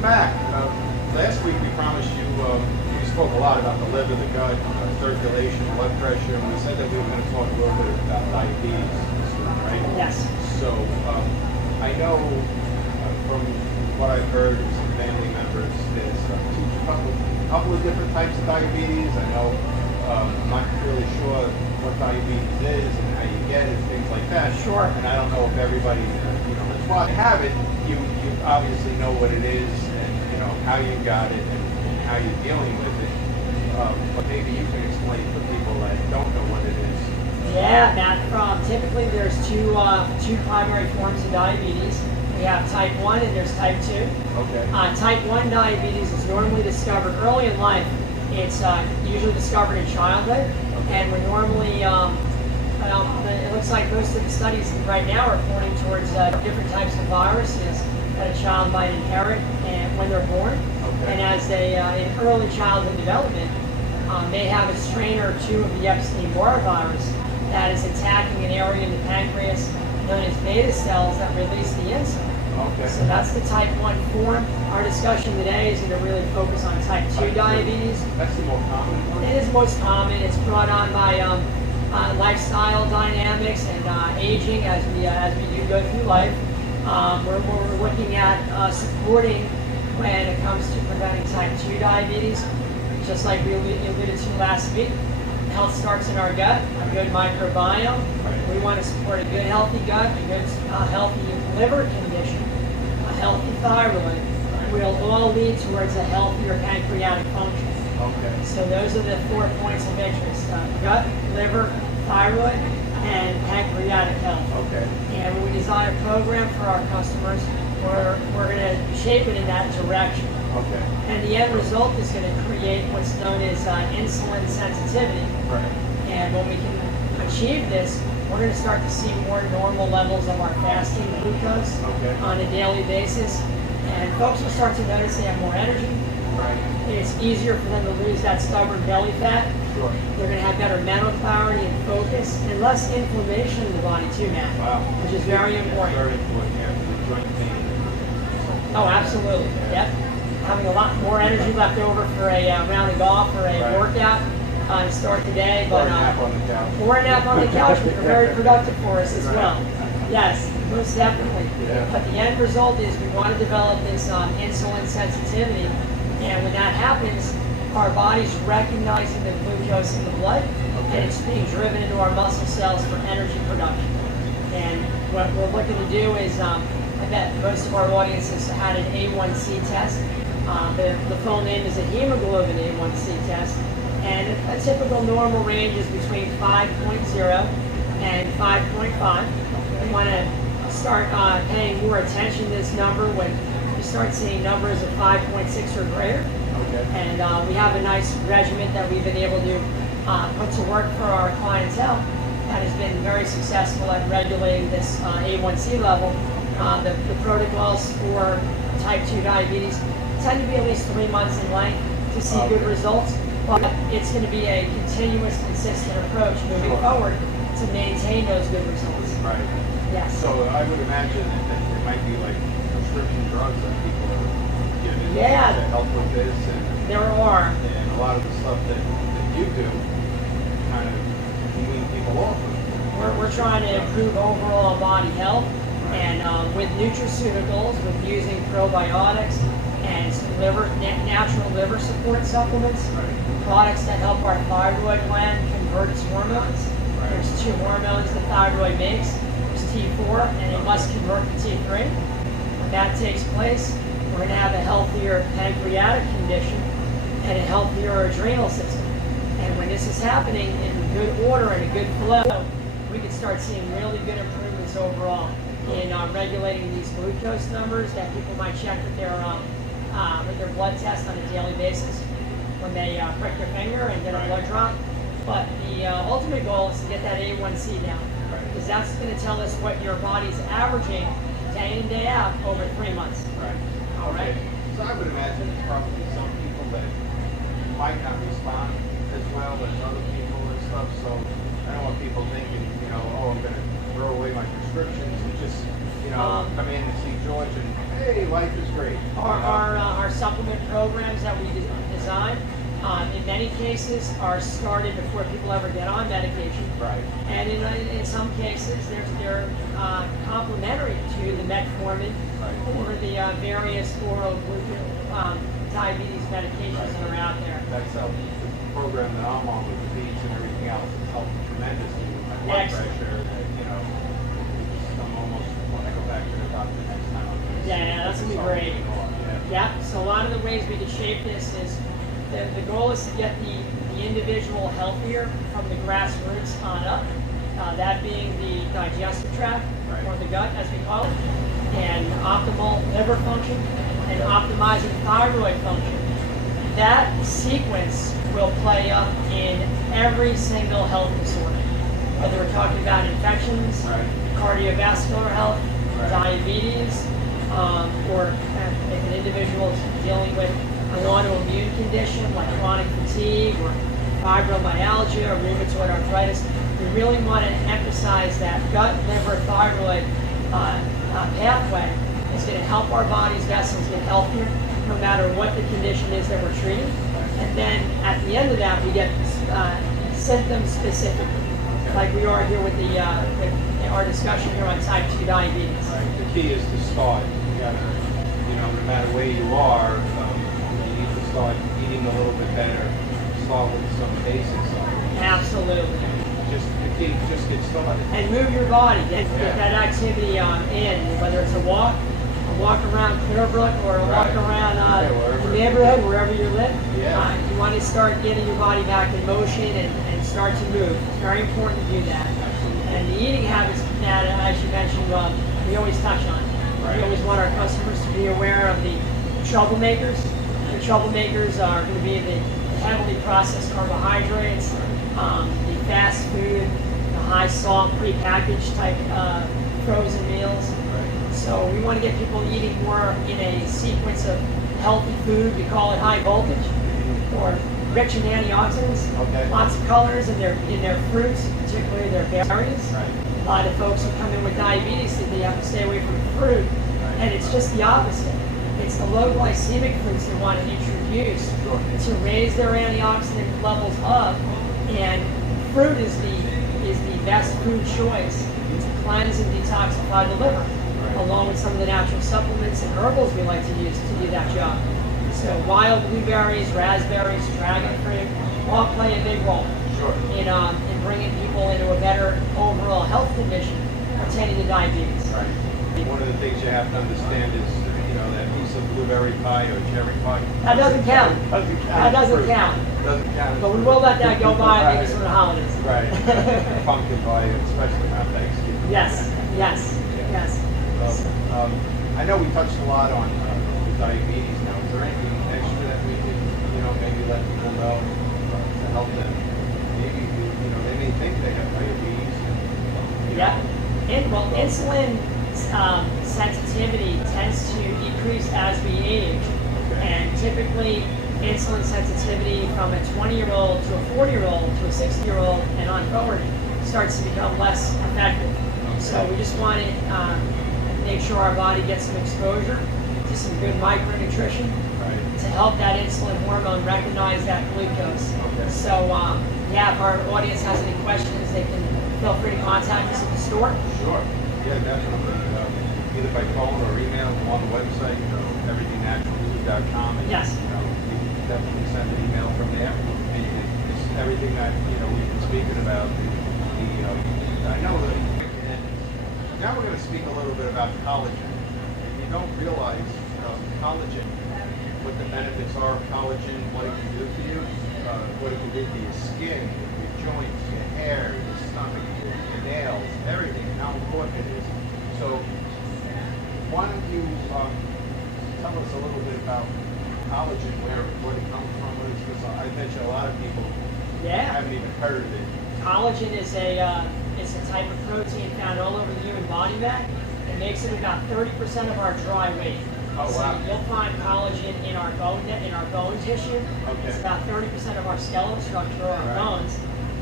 welcome back. Last week we promised you, we spoke a lot about the liver, the gut, circulation, blood pressure, and we said that we were going to talk a little bit about diabetes this week, right? Yes. So I know from what I've heard from some family members, there's a couple of different types of diabetes. I know I'm not really sure what diabetes is and how you get it, things like that. Sure. And I don't know if everybody, that's why you have it. You obviously know what it is and how you got it and how you're dealing with it. But maybe you can explain for people that don't know what it is. Yeah, Matt. Typically, there's two primary forms of diabetes. We have type 1 and there's type 2. Okay. Type 1 diabetes is normally discovered early in life. It's usually discovered in childhood, and we're normally, it looks like most of the studies right now are pointing towards different types of viruses that a child might inherit and when they're born. Okay. And as they, in early childhood development, may have a strain or two of the Epstein-Barr virus that is attacking an area in the pancreas known as beta cells that release the insulin. Okay. So that's the type 1 form. Our discussion today is going to really focus on type 2 diabetes. That's the more common one? It is most common. It's brought on by lifestyle dynamics and aging as we do go through life. We're looking at supporting when it comes to preventing type 2 diabetes. Just like we alluded to last week, health starts in our gut, a good microbiome. We want to support a good healthy gut, a good healthy liver condition, a healthy thyroid. Will all lead towards a healthier pancreatic function. Okay. So those are the 4 points of interest: gut, liver, thyroid, and pancreatic health. Okay. And when we design a program for our customers, we're going to shape it in that direction. Okay. And the end result is going to create what's known as insulin sensitivity. Right. And when we can achieve this, we're going to start to see more normal levels of our fasting glucose on a daily basis. And folks will start to notice they have more energy. Right. It's easier for them to lose that stubborn belly fat. Sure. They're going to have better mental clarity and focus, and less inflammation in the body too, Matt. Wow. Which is very important. Very important, yeah, for the joint pain. Oh, absolutely. Yeah. Yep. Having a lot more energy left over for a round of golf or a workout to start the day. Or a nap on the couch. Or a nap on the couch, which are very productive for us as well. Yes, most definitely. Yeah. But the end result is we want to develop this insulin sensitivity, and when that happens, our body's recognizing the glucose in the blood, and it's being driven into our muscle cells for energy production. And what we're looking to do is, I bet most of our audience has had an A1C test. The full name is a hemoglobin A1C test, and a typical normal range is between 5.0 and 5.5. We want to start paying more attention to this number when you start seeing numbers of 5.6 or greater. Okay. And we have a nice regimen that we've been able to put to work for our clientele that has been very successful at regulating this A1C level. The protocols for type 2 diabetes tend to be at least 3 months in length to see good results, but it's going to be a continuous, consistent approach moving forward to maintain those good results. Right. Yes. So I would imagine that there might be like prescription drugs that people are given to help with this. And there are. And a lot of the stuff that you do kind of wean people off of. We're trying to improve overall body health, and with nutraceuticals, with using probiotics and natural liver support supplements, products that help our thyroid gland convert its hormones. There's 2 hormones the thyroid makes. There's T4, and it must convert to T3. When that takes place, we're going to have a healthier pancreatic condition and a healthier adrenal system. And when this is happening in good order and a good flow, we can start seeing really good improvements overall in regulating these glucose numbers that people might check with their blood test on a daily basis when they prick their finger and get a blood drop. But the ultimate goal is to get that A1C down, because that's going to tell us what your body's averaging day in, day out over 3 months. Right. All right. So I would imagine there's probably some people that might not respond as well as other people and stuff. So I don't want people thinking, oh, I'm going to throw away my prescriptions and just come in and see George and, hey, life is great. Our supplement programs that we design, in many cases, are started before people ever get on medication. Right. And in some cases, they're complementary to the metformin or the various oral diabetes medications that are out there. That's the program that I'm on with the beats and everything else. It's helped tremendously with my blood pressure. I'm almost when I go back to the doctor next time. Yeah, that's gonna be great. Yeah. So a lot of the ways we could shape this is the goal is to get the individual healthier from the grassroots on up. That being the digestive tract or the gut, as we call it, and optimal liver function and optimizing thyroid function. That sequence will play up in every single health disorder, whether we're talking about infections, cardiovascular health, diabetes, or if an individual is dealing with an autoimmune condition like chronic fatigue or fibromyalgia or rheumatoid arthritis. We really want to emphasize that gut, liver, thyroid pathway is going to help our body's vessels get healthier no matter what the condition is that we're treating. And then at the end of that, we get symptom specific, like we are here with our discussion here on type 2 diabetes. Right. The key is to start. You gotta, no matter where you are, you need to start eating a little bit better. Start with some basics. Absolutely. Just get started. And move your body. Get that activity in, whether it's a walk around Clearbrook or a walk around the neighborhood, wherever you live. You want to start getting your body back in motion and start to move. It's very important to do that. And the eating habits, Matt, as you mentioned, we always touch on. We always want our customers to be aware of the troublemakers. The troublemakers are going to be the heavily processed carbohydrates, the fast food, the high salt, prepackaged type frozen meals. So we want to get people eating more in a sequence of healthy food. We call it high voltage, or rich in antioxidants. Lots of colors in their fruits, particularly their berries. A lot of folks who come in with diabetes think they have to stay away from fruit, and it's just the opposite. It's the low glycemic fruits they want to introduce to raise their antioxidant levels up, and fruit is the best food choice to cleanse and detoxify the liver, along with some of the natural supplements and herbals we like to use to do that job. So wild blueberries, raspberries, dragon fruit, all play a big role in bringing people into a better overall health condition pertaining to diabetes. One of the things you have to understand is, that piece of blueberry pie or cherry pie. That doesn't count. That doesn't count. Doesn't count. But we will let that go by maybe some of the holidays. Pumpkin pie, especially around Thanksgiving. Yes. I know we touched a lot on the diabetes now. Is there anything extra that we could, maybe let people know to help them? Maybe, they may think they have diabetes. Insulin sensitivity tends to decrease as we age, and typically insulin sensitivity from a 20-year-old to a 40-year-old to a 60-year-old and on forward starts to become less effective. So we just want to make sure our body gets some exposure to some good micronutrition to help that insulin hormone recognize that glucose. So if our audience has any questions, they can feel free to contact us at the store. Yeah, definitely. Either by phone or email, go on the website, everythingnaturalfood.com. And, you can definitely send an email from there. And you can, just everything that, we've been speaking about. I know that, and now we're going to speak a little bit about collagen. If you don't realize collagen, what the benefits are of collagen, what it can do for you, what it can do for your skin, your joints, your hair, your stomach, your nails, everything, and how important it is. So, why don't you tell us a little bit about collagen, where it comes from? Because I bet you a lot of people haven't even heard of it. Collagen is a type of protein found all over the human body, Matt. It makes it about 30% of our dry weight. So you'll find collagen in our bone tissue. It's about 30% of our skeletal structure, our bones.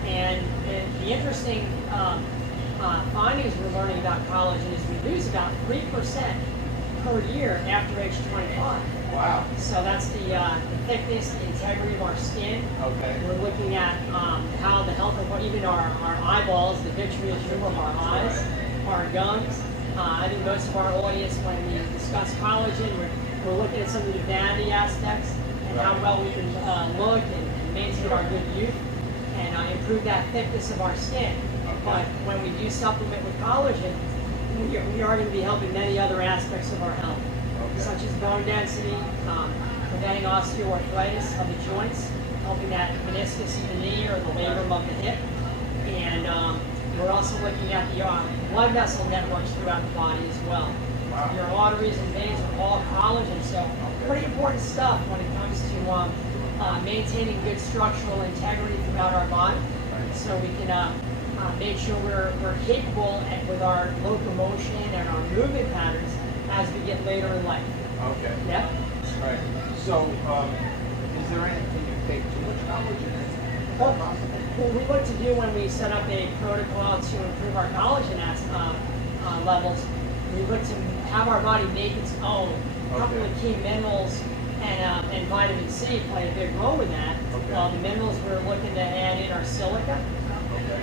And the interesting findings we're learning about collagen is we lose about 3% per year after age 25. Wow. So that's the thickness, the integrity of our skin. Okay. We're looking at how the health of even our eyeballs, the vitreous tube of our eyes, our gums. I think most of our audience, when we discuss collagen, we're looking at some of the vanity aspects and how well we can look and maintain our good youth and improve that thickness of our skin. But when we do supplement with collagen, we are going to be helping many other aspects of our health, such as bone density, preventing osteoarthritis of the joints, helping that meniscus of the knee or the labrum of the hip, and we're also looking at the blood vessel networks throughout the body as well. Wow. Your arteries and veins are all collagen, so pretty important stuff when it comes to maintaining good structural integrity throughout our body, so we can make sure we're capable with our locomotion and our movement patterns as we get later in life. Okay. Yeah? Right. So, is there anything you take too much collagen? What we look to do when we set up a protocol to improve our collagen levels, we look to have our body make its own. A couple of key minerals and vitamin C play a big role with that. The minerals we're looking to add in are silica.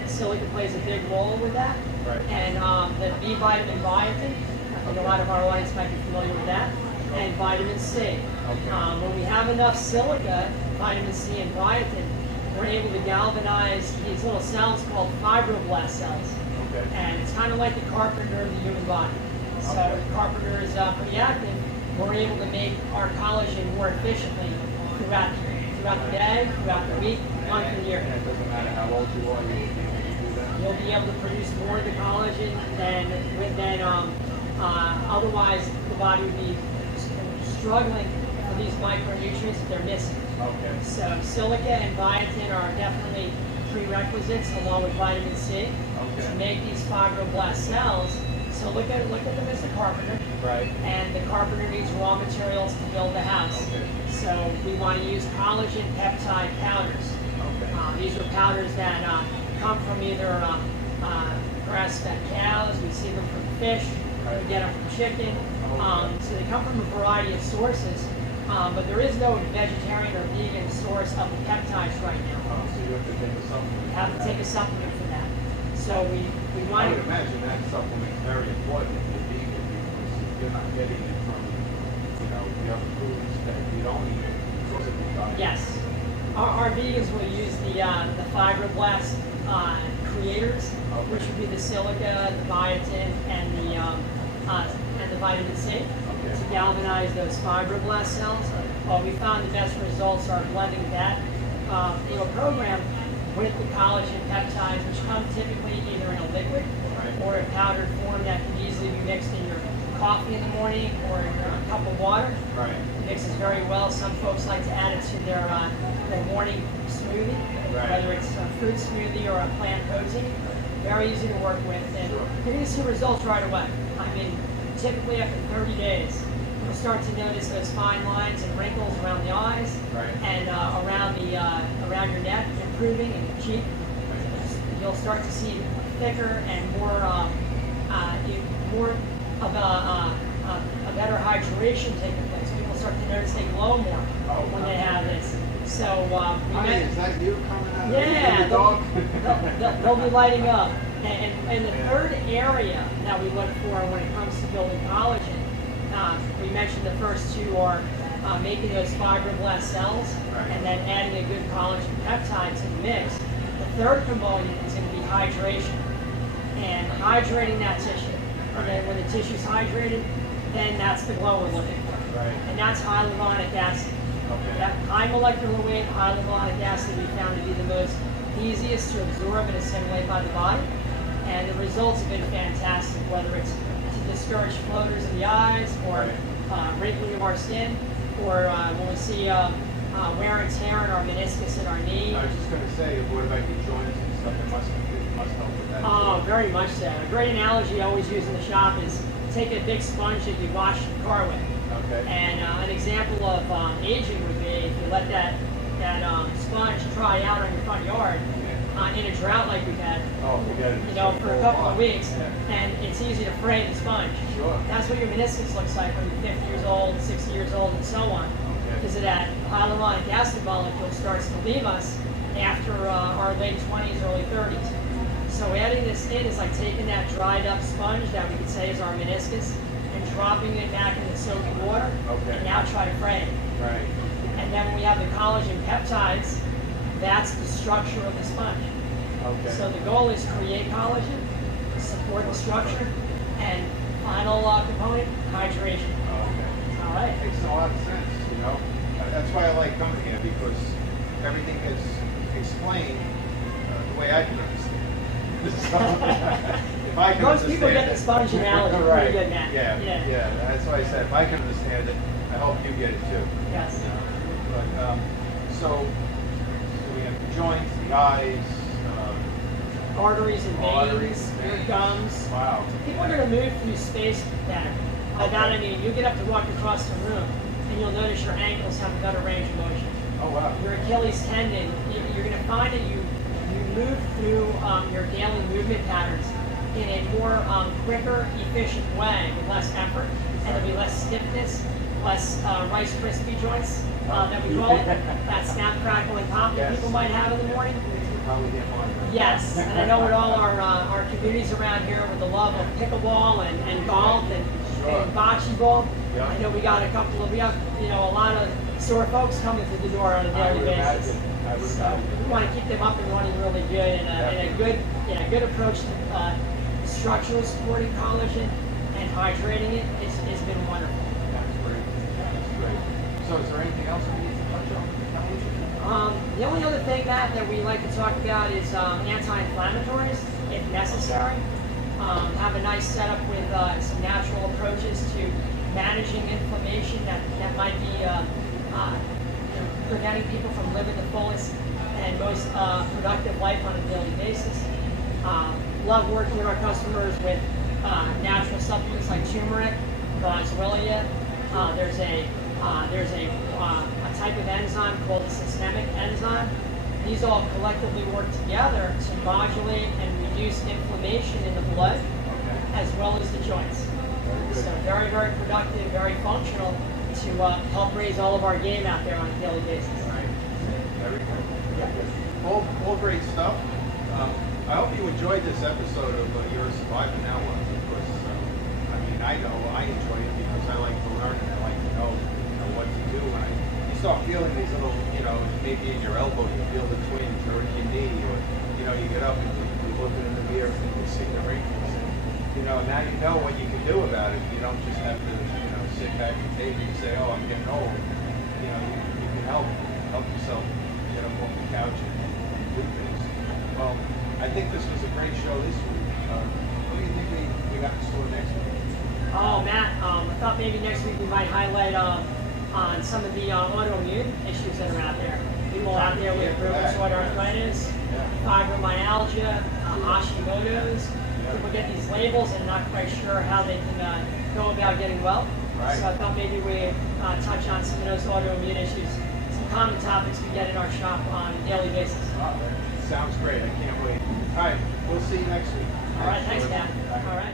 Silica plays a big role with that. Right. And the B vitamin biotin, I think a lot of our audience might be familiar with that, and vitamin C. When we have enough silica, vitamin C and biotin, we're able to galvanize these little cells called fibroblast cells. And it's kind of like the carpenter of the human body. So if the carpenter is pretty active, we're able to make our collagen more efficiently throughout the day, throughout the week, month, and year. And it doesn't matter how old you are, you'll be able to do that? You'll be able to produce more of the collagen than otherwise the body would be struggling for these micronutrients that they're missing. So silica and biotin are definitely prerequisites along with vitamin C to make these fibroblast cells. So look at them as the carpenter. Right. And the carpenter needs raw materials to build the house. So we want to use collagen peptide powders. These are powders that come from either grass-fed cows, we see them from fish, we get them from chicken. So they come from a variety of sources, but there is no vegetarian or vegan source of the peptides right now. So you have to take a supplement. You have to take a supplement for that. So we I want would to... imagine that supplement is very important if you're vegan because you're not getting it from, the other foods that you don't eat because of the diet. Yes. Our vegans will use the fibroblast creators, which would be the silica, the biotin, and the vitamin C, to galvanize those fibroblast cells. We found the best results are blending that program with the collagen peptides, which come typically either in a liquid or a powdered form that can easily be mixed in your coffee in the morning or in a cup of water. It mixes very well. Some folks like to add it to their morning smoothie, whether it's a fruit smoothie or a plant protein. Very easy to work with, and you're going to see results right away. I mean, typically after 30 days, you'll start to notice those fine lines and wrinkles around the eyes and around your neck improving and your cheek. You'll start to see thicker and more of a better hydration taking place. People start to notice they glow more when they have this. So is that you coming out yeah, of the dog? they'll be lighting up. And the third area that we look for when it comes to building collagen, we mentioned the first two are making those fibroblast cells and then adding a good collagen peptide to the mix. The third component is going to be hydration and hydrating that tissue. When the tissue's hydrated, then that's the glow we're looking for. And that's hyaluronic acid. That high molecular weight hyaluronic acid we found to be the most easiest to absorb and assimilate by the body. And the results have been fantastic, whether it's to discourage floaters of the eyes or wrinkling of our skin, or when we see wear and tear in our meniscus in our knee. I was just going to say, what about your joints and stuff? It must help with that. Oh, very much so. A great analogy I always use in the shop is take a big sponge that you wash the car with. And an example of aging would be if you let that sponge dry out on your front yard, in a drought like we've had, Oh, forget it. you know, for a couple of weeks, Yeah. and it's easy to fray the sponge. Sure. That's what your meniscus looks like when you're 50 years old, 60 years old, and so on. Okay. Because of that hyaluronic acid molecule starts to leave us after our late 20s, early 30s. So adding this in is like taking that dried up sponge that we could say is our meniscus and dropping it back in the soapy water, Okay. and now try to fray it. Right. And then when we have the collagen peptides, that's the structure of the sponge. Okay. So the goal is create collagen, support the structure, and final component, hydration. Okay. All right. Makes a lot of sense, you know. That's why I like coming here, because everything is explained the way I can understand. So, if I can Most people get the understand sponge it- analogy right. pretty good, Matt. Yeah. That's why I said if I can understand it, I hope you get it too. Yes. You know? But so we have the joints, the eyes. Arteries and Arteries, veins, your veins. gums. Wow. People are going to move through space better. By that I mean, you get up to walk across the room, and you'll notice your ankles have a better range of motion. Oh wow. Your Achilles tendon, you're going to find that you move through your daily movement patterns in a more quicker, efficient way with less effort, and there'll be less stiffness, less Rice Krispie joints that we call it, that snap, crackle, and pop that Yes. people might have in the morning. Probably get one. Yes, and I know with all our communities around here with the love of pickleball and golf and bocce ball, Yeah. I know we got we have a lot of sore folks coming through the door on a I daily would basis. imagine. I would So imagine. we want to keep them up and running really good, and a good approach to structural supporting collagen and hydrating it has been wonderful. That's great. That's great. So is there anything else we need to touch on with the collagen? The only other thing that we like to talk about is anti-inflammatories, if necessary. Have a nice setup with some natural approaches to managing inflammation that might be preventing people from living the fullest and most productive life on a daily basis. Love working with our customers with natural supplements like turmeric, boswellia. There's a type of enzyme called the systemic enzyme. These all collectively work together to modulate and reduce inflammation in the blood, as well as the joints. So very, very productive, very functional to help raise all of our game out there on a daily basis. Right. Very good. All great stuff. I hope you enjoyed this episode of You're a Survivor Now one, because I mean, I know I enjoy it because I like to learn and I like to know, what to do when you start feeling these little, maybe in your elbow you feel the twinge, or in your knee, or you get up and you're looking in the mirror and you see the wrinkles, and now you know what you can do about it. You don't just have to sit back and take it and say, oh, I'm getting old. You can help yourself get up off the couch and do things. Well, I think this was a great show this week. What do you think we got in store next week? Oh, Matt, I thought maybe next week we might highlight on some of the autoimmune issues that are out there. People out there with rheumatoid arthritis, fibromyalgia, Hashimoto's. People get these labels and not quite sure how they can go about getting well. Right. So I thought maybe we touch on some of those autoimmune issues, some common topics we get in our shop on a daily basis. Oh, that sounds great. I can't wait. All right, we'll see you next week. All right, thanks, George. Matt. Bye. All right.